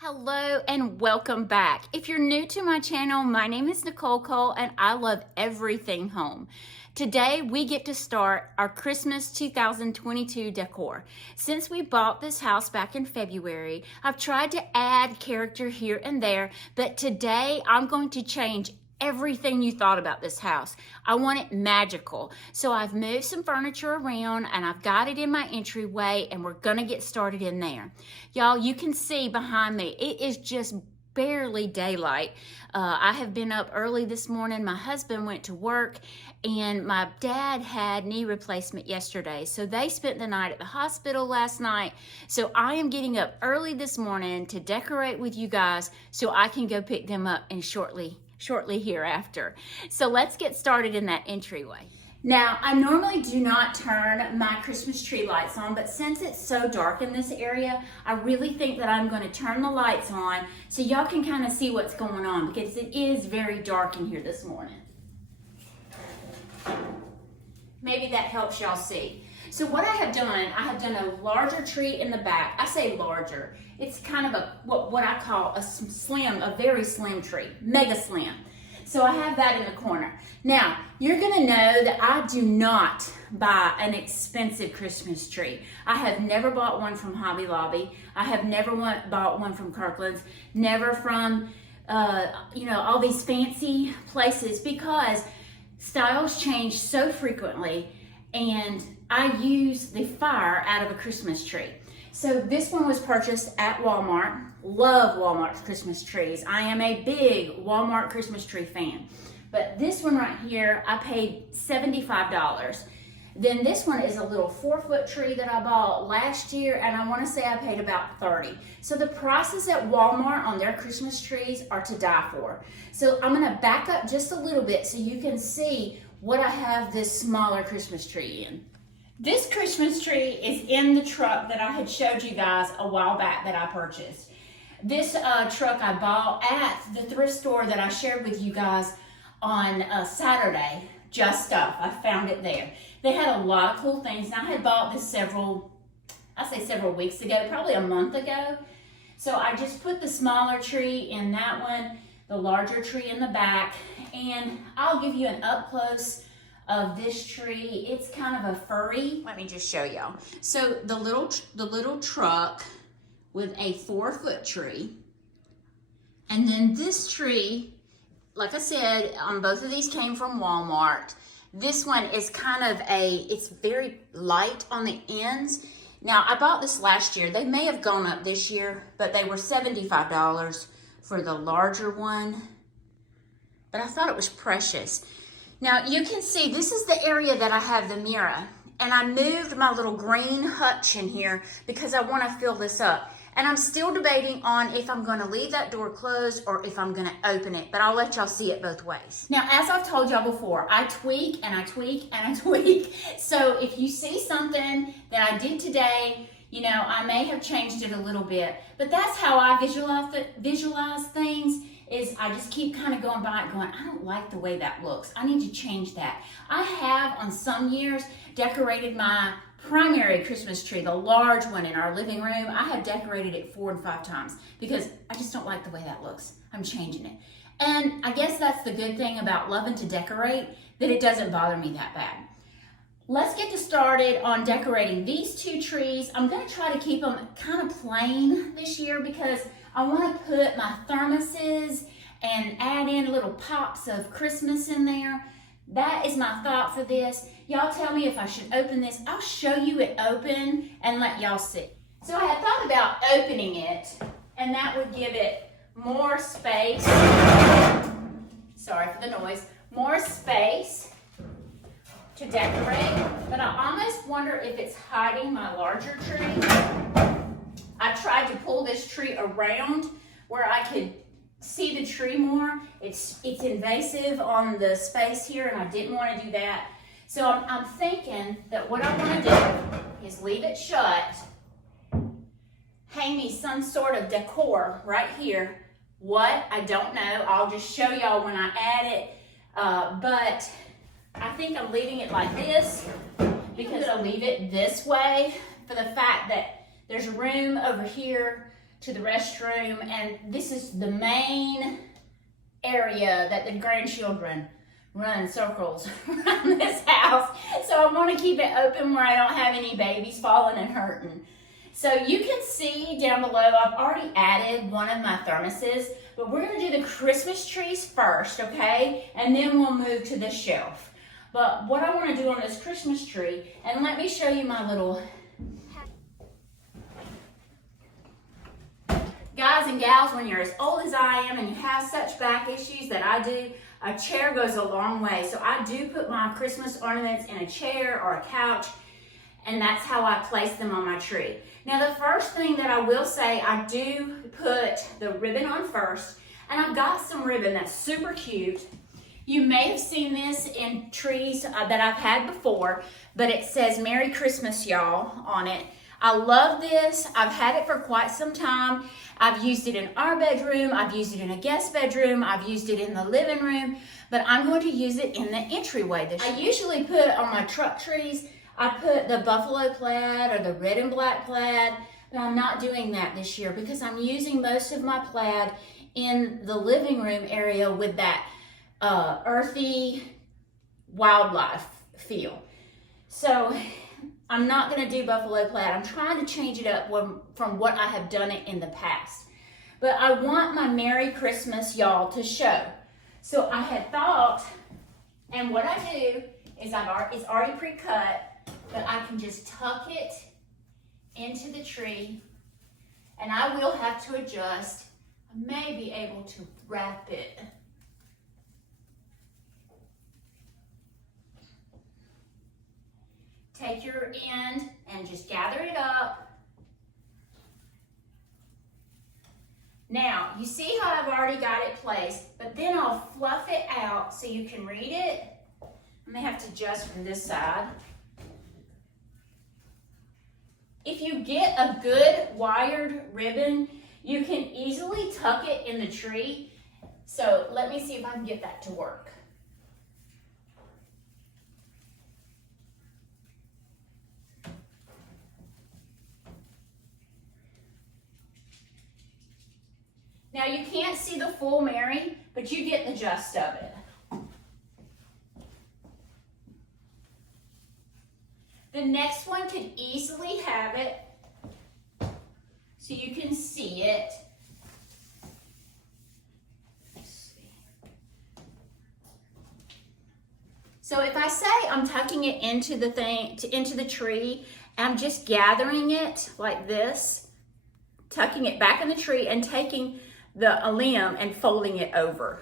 Hello and welcome back. If you're new to my channel, my name is Nicole Cole and I love everything home. Today we get to start our Christmas 2022 decor. Since we bought this house back in February, I've tried to add character here and there, but today I'm going to change everything you thought about this house. I want it magical. So I've moved some furniture around and I've got it in my entryway and we're gonna get started in there. Y'all, you can see behind me, it is just barely daylight. I have been up early this morning. My husband went to work and my dad had knee replacement yesterday. So they spent the night at the hospital last night. So I am getting up early this morning to decorate with you guys so I can go pick them up and shortly hereafter. So let's get started in that entryway. Now, I normally do not turn my Christmas tree lights on, but since it's so dark in this area, I really think that I'm going to turn the lights on so y'all can kind of see what's going on because it is very dark in here this morning. Maybe that helps y'all see. So what I have done a larger tree in the back. I say larger. It's kind of a what I call a very slim tree, mega slim. So I have that in the corner. Now, you're gonna know that I do not buy an expensive Christmas tree. I have never bought one from Hobby Lobby. I have never bought one from Kirkland's, never from, all these fancy places because styles change so frequently and I use the fire out of a Christmas tree. So this one was purchased at Walmart. Love Walmart's Christmas trees. I am a big Walmart Christmas tree fan. But this one right here, I paid $75. Then this one is a little 4-foot tree that I bought last year, and I want to say I paid about $30. So the prices at Walmart on their Christmas trees are to die for. So I'm going to back up just a little bit so you can see what I have this smaller Christmas tree in. This Christmas tree is in the truck that I had showed you guys a while back that I purchased. This truck I bought at the thrift store that I shared with you guys on Saturday, Just Stuff. I found it there. They had a lot of cool things. And I had bought this several weeks ago, probably a month ago. So I just put the smaller tree in that one, the larger tree in the back, and I'll give you an up close of this tree. It's kind of a furry. Let me just show y'all. So the little truck with a 4-foot tree, and then this tree, like I said, both of these came from Walmart. This one is kind of it's very light on the ends. Now I bought this last year. They may have gone up this year, but they were $75 for the larger one. But I thought it was precious. Now you can see this is the area that I have the mirror, and I moved my little green hutch in here because I want to fill this up. And I'm still debating on if I'm going to leave that door closed or if I'm going to open it, but I'll let y'all see it both ways. Now, as I've told y'all before, I tweak and I tweak and I tweak. So if you see something that I did today, I may have changed it a little bit, but that's how I visualize things. Is I just keep kind of going by it going, I don't like the way that looks. I need to change that. I have on some years decorated my primary Christmas tree, the large one in our living room. I have decorated it 4 and 5 times because I just don't like the way that looks. I'm changing it. And I guess that's the good thing about loving to decorate, that it doesn't bother me that bad. Let's get started on decorating these 2 trees. I'm going to try to keep them kind of plain this year because I want to put my thermoses and add in little pops of Christmas in there. That is my thought for this. Y'all tell me if I should open this. I'll show you it open and let y'all see. So I had thought about opening it, and that would give it more space. Sorry for the noise. More space to decorate, but I almost wonder if it's hiding my larger tree. I tried to pull this tree around where I could see the tree more. It's invasive on the space here, and I didn't want to do that. So I'm thinking that what I want to do is leave it shut, hang me some sort of decor right here. What? I don't know. I'll just show y'all when I add it. But I think I'm leaving it like this because I'll leave it this way for the fact that there's room over here to the restroom, and this is the main area that the grandchildren run in circles around this house. So I want to keep it open where I don't have any babies falling and hurting. So you can see down below, I've already added one of my thermoses, but we're going to do the Christmas trees first, okay? And then we'll move to the shelf. But what I want to do on this Christmas tree, and let me show you my little... Guys and gals, when you're as old as I am and you have such back issues that I do, a chair goes a long way. So I do put my Christmas ornaments in a chair or a couch, and that's how I place them on my tree. Now the first thing that I will say, I do put the ribbon on first, and I've got some ribbon that's super cute. You may have seen this in trees that I've had before, but it says Merry Christmas, y'all, on it. I love this. I've had it for quite some time. I've used it in our bedroom. I've used it in a guest bedroom. I've used it in the living room, but I'm going to use it in the entryway this year. I usually put on my truck trees, I put the buffalo plaid or the red and black plaid, but I'm not doing that this year because I'm using most of my plaid in the living room area with that earthy wildlife feel. So I'm not going to do buffalo plaid. I'm trying to change it up from what I have done it in the past. But I want my Merry Christmas, y'all, to show. So I had thought, and what I do is it's already pre-cut, but I can just tuck it into the tree, and I will have to adjust. I may be able to wrap it. Take your end and just gather it up. Now, you see how I've already got it placed, but then I'll fluff it out so you can read it. I may have to adjust from this side. If you get a good wired ribbon, you can easily tuck it in the tree. So let me see if I can get that to work. Now you can't see the full Mary, but you get the gist of it. The next one could easily have it so you can see it. Let's see. So if I say I'm tucking it into the tree, I'm just gathering it like this, tucking it back in the tree and taking a limb and folding it over.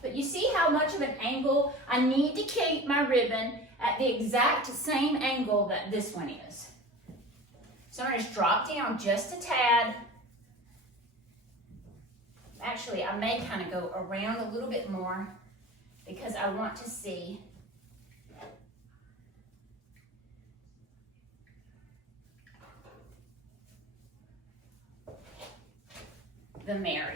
But you see how much of an angle I need to keep my ribbon at the exact same angle that this one is. So I'm going to just drop down just a tad. Actually, I may kind of go around a little bit more because I want to see the Mary.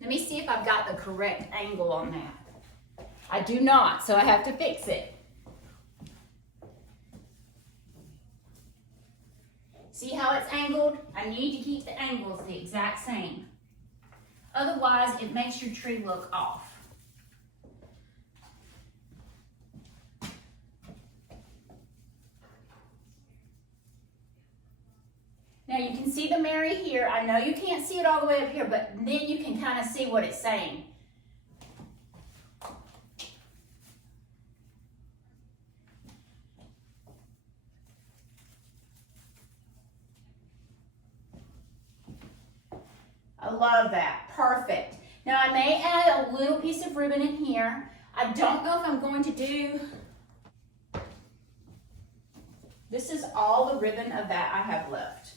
Let me see if I've got the correct angle on that. I do not, so I have to fix it. See how it's angled? I need to keep the angles the exact same. Otherwise, it makes your tree look off. Now you can see the Mary here. I know you can't see it all the way up here, but then you can kind of see what it's saying. I love that. Perfect. Now I may add a little piece of ribbon in here. I don't know if I'm going to do... This is all the ribbon of that I have left.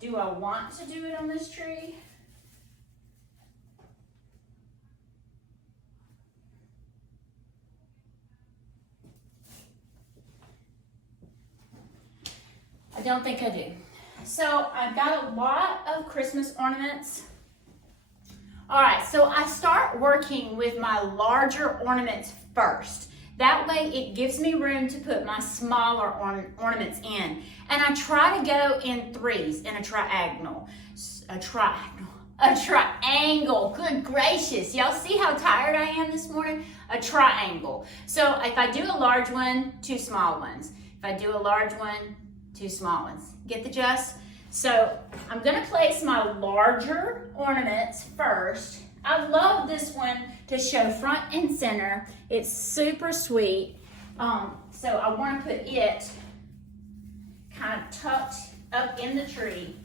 Do I want to do it on this tree? I don't think I do. So I've got a lot of Christmas ornaments. All right, so I start working with my larger ornaments first. That way it gives me room to put my smaller ornaments in. And I try to go in threes in a triangle. A triangle, good gracious. Y'all see how tired I am this morning? A triangle. So if I do a large one, two small ones. If I do a large one, two small ones. Get the gist? So I'm gonna place my larger ornaments first. I love this one to show front and center. It's super sweet. So I wanna put it kind of tucked up in the tree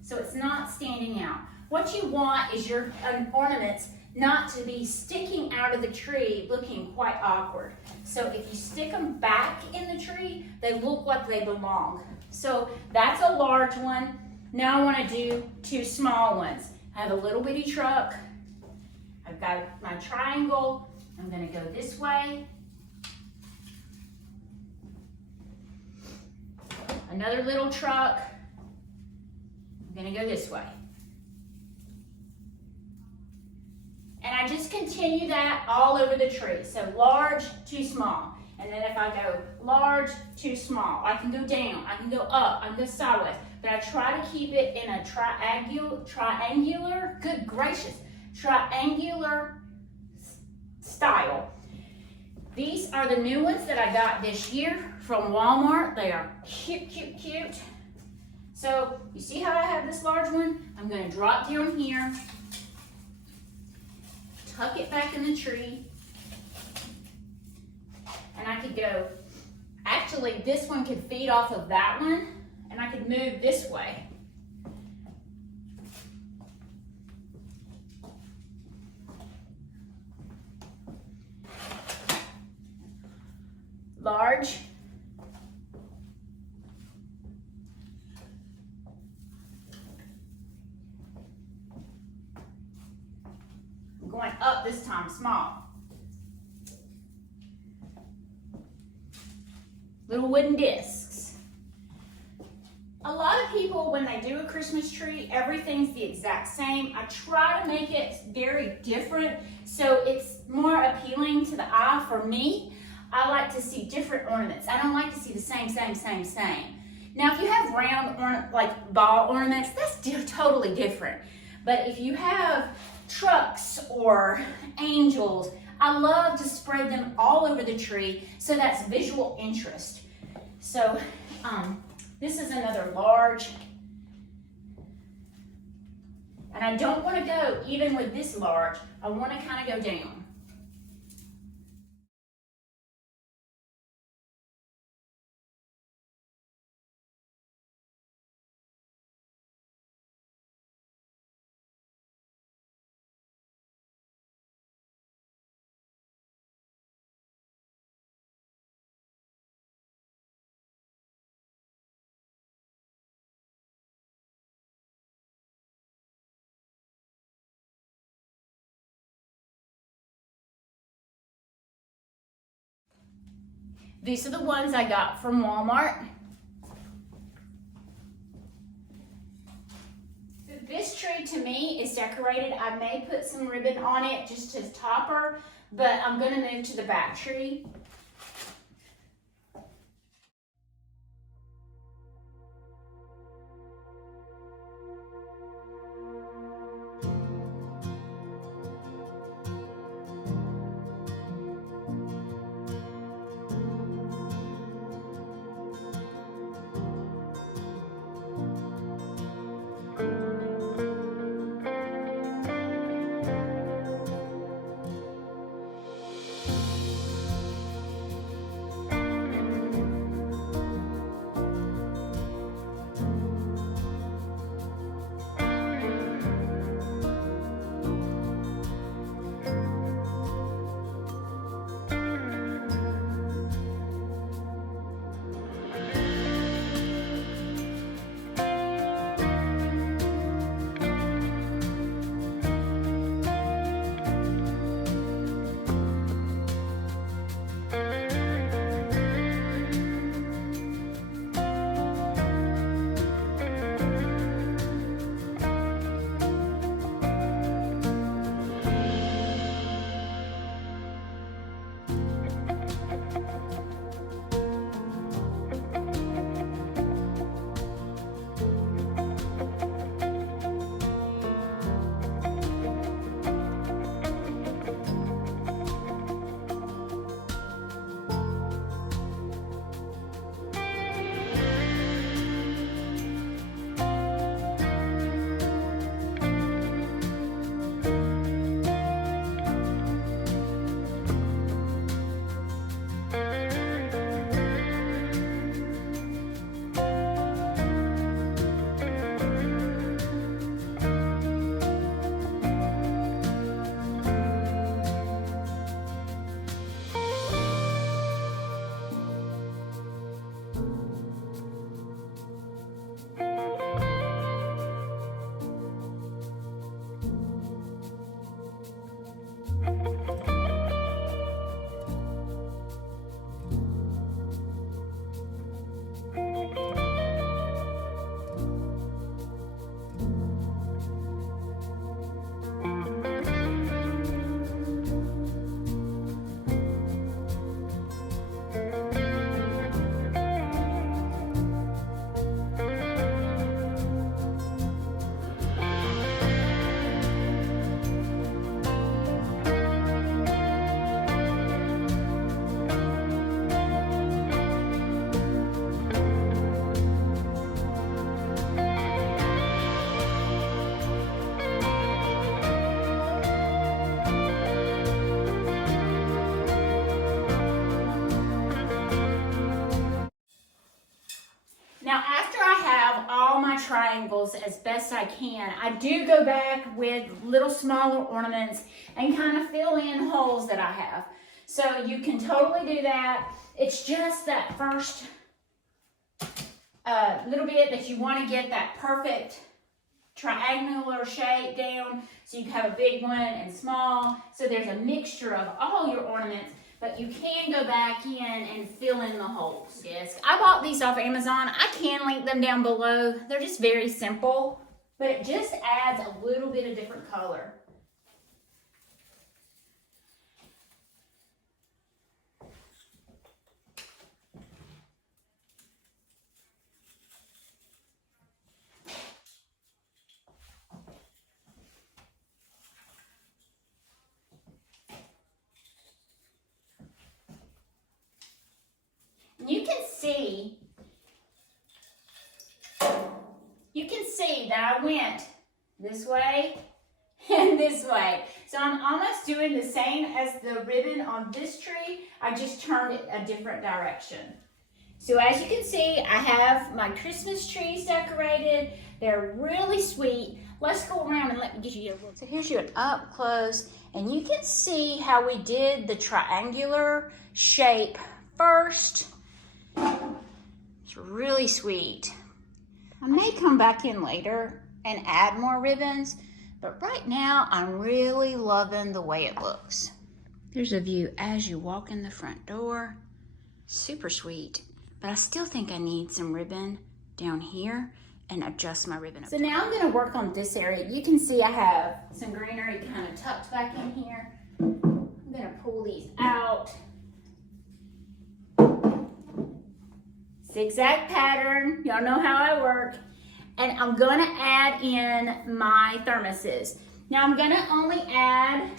so it's not standing out. What you want is your ornaments not to be sticking out of the tree looking quite awkward. So if you stick them back in the tree, they look like they belong. So that's a large one. Now I want to do two small ones. I have a little bitty truck. I've got my triangle. I'm going to go this way. Another little truck. I'm going to go this way. And I just continue that all over the tree. So large, two small. And then if I go large, two small, I can go down, I can go up, I can go sideways. But I try to keep it in a triangular, good gracious, triangular style. These are the new ones that I got this year from Walmart. They are cute, cute, cute. So you see how I have this large one? I'm going to drop down here, tuck it back in the tree. And I could go, actually this one could feed off of that one, and I could move this way. Large. I'm going up this time, small. Little wooden discs. A lot of people, when they do a Christmas tree, everything's the exact same. I try to make it very different so it's more appealing to the eye. For me, I like to see different ornaments. I don't like to see the same. Now, if you have round, like ball ornaments, that's totally different. But if you have trucks or angels, I love to spread them all over the tree, so that's visual interest. So this is another large. And I don't want to go even with this large. I want to kind of go down. These are the ones I got from Walmart. This tree to me is decorated. I may put some ribbon on it just to top her, but I'm gonna move to the back tree. Now, after I have all my triangles as best I can, I do go back with little smaller ornaments and kind of fill in holes that I have. So you can totally do that. It's just that first little bit that you want to get that perfect triangular shape down, so you have a big one and small, so there's a mixture of all your ornaments, but you can go back in and fill in the holes. Yes, I bought these off Amazon. I can link them down below. They're just very simple, but it just adds a little bit of different color. You can see that I went this way and this way. So I'm almost doing the same as the ribbon on this tree. I just turned it a different direction. So as you can see, I have my Christmas trees decorated. They're really sweet. Let's go around and let me get you a look. So here's you an up close, and you can see how we did the triangular shape first. It's really sweet. I may come back in later and add more ribbons, but right now I'm really loving the way it looks. There's a view as you walk in the front door. Super sweet, but I still think I need some ribbon down here and adjust my ribbon. So now I'm gonna work on this area. You can see I have some greenery kind of tucked back in here. I'm gonna pull these out. Zigzag pattern, y'all know how I work. And I'm gonna add in my thermoses. Now I'm gonna only add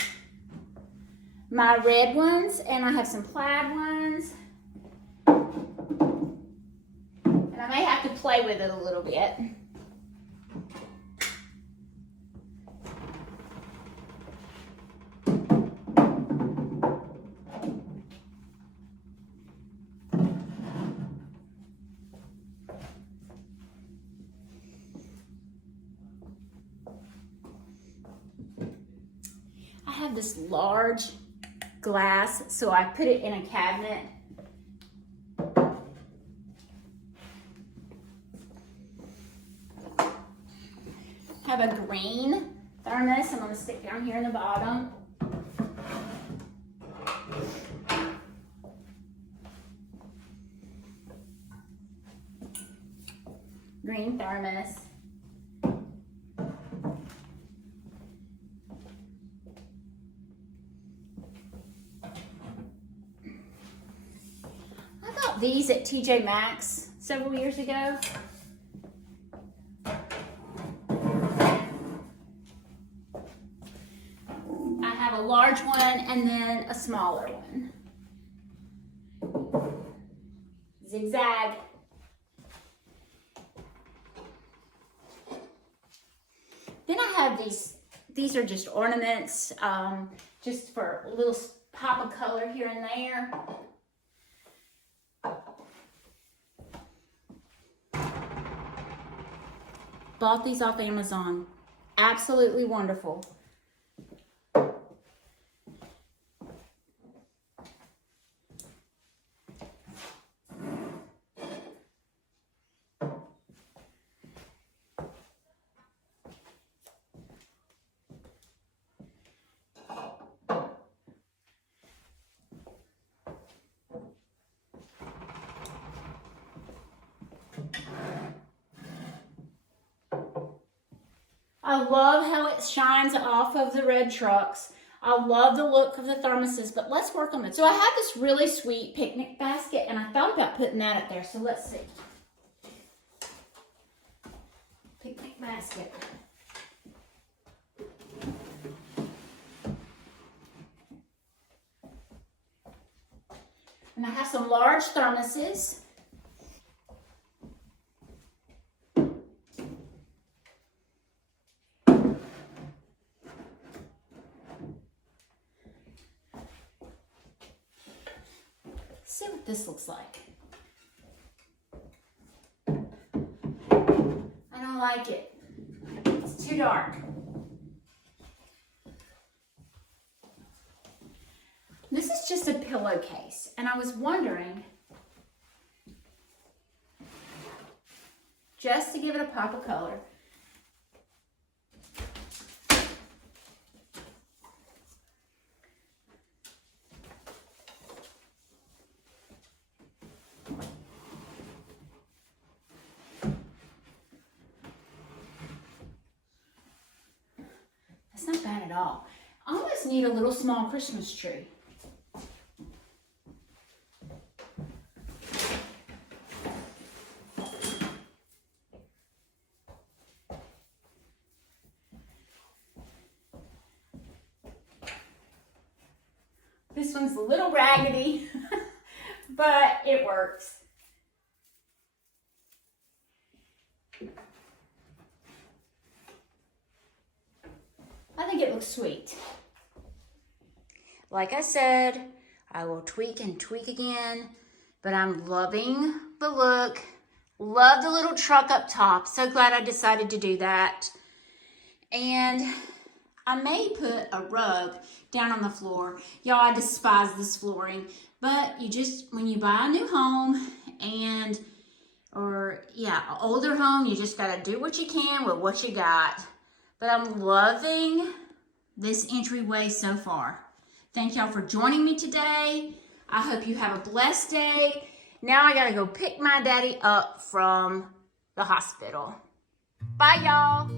my red ones, and I have some plaid ones. And I may have to play with it a little bit. I have this large glass, so I put it in a cabinet. I have a green thermos I'm going to stick down here in the bottom. Green thermos. These at TJ Maxx several years ago. I have a large one and then a smaller one. Zigzag. Then I have these are just ornaments, just for a little pop of color here and there. Bought these off Amazon. Absolutely wonderful. I love how it shines off of the red trucks. I love the look of the thermoses, but let's work on it. So I have this really sweet picnic basket, and I thought about putting that up there, so let's see. Picnic basket. And I have some large thermoses. See what this looks like. like it. It's too dark. This is just a pillowcase, and I was wondering, just to give it a pop of color, that's not bad at all. I almost need a little small Christmas tree. This one's a little raggedy, but it works. I think it looks sweet. Like I said, I will tweak and tweak again, but I'm loving the look. Love the little truck up top. So glad I decided to do that. And I may put a rug down on the floor. Y'all, I despise this flooring, but you just, when you buy a new home older home, you just gotta do what you can with what you got. But I'm loving this entryway so far. Thank y'all for joining me today. I hope you have a blessed day. Now I gotta go pick my daddy up from the hospital. Bye, y'all.